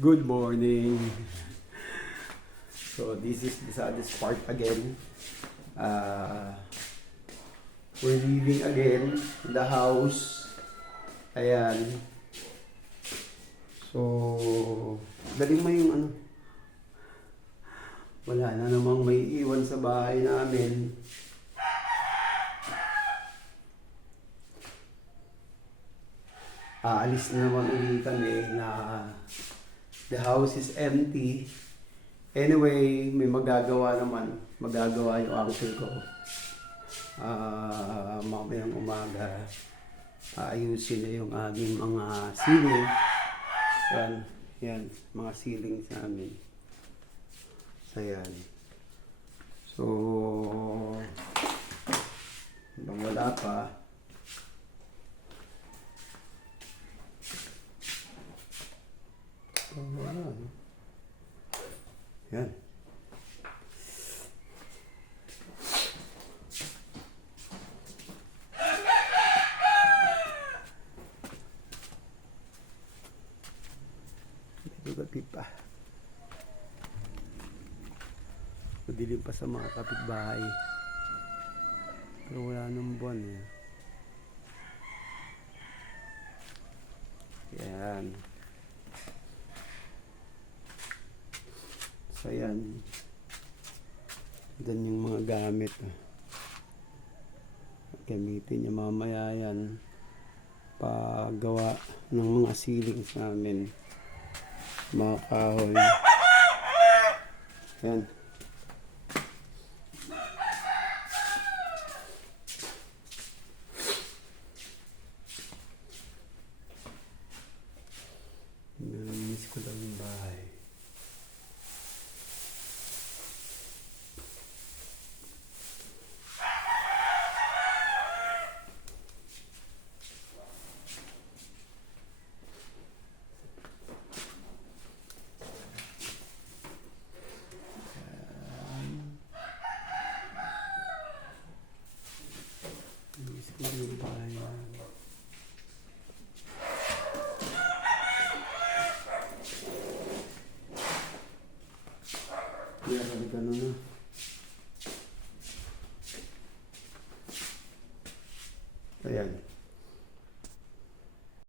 Good morning. So this is the saddest part again. We're leaving again the house. Ayan. So, galing mo yung ano. Wala na namang may iwan sa bahay namin. Aalis na naman ulit kami na the house is empty. Anyway, may magagawa naman. Magagawa yung uncle ko. Mamayang umaga, ayusin na yung aming mga ceiling. Yan, mga ceiling sa amin. So, yan. So, hanggang wala pa. Yan. Ito gabi pa. Madilim pa sa mga kapitbahay. Pero wala nang buwan eh. Yan. So yan. Yan yung mga gamit. Gamitin niya mamaya yan. Paggawa ng mga ceiling namin. Mga kahoy. Yan. Namiss ko lang yung bahay. Namiss ko lang yung bahay. Yeah, halika na.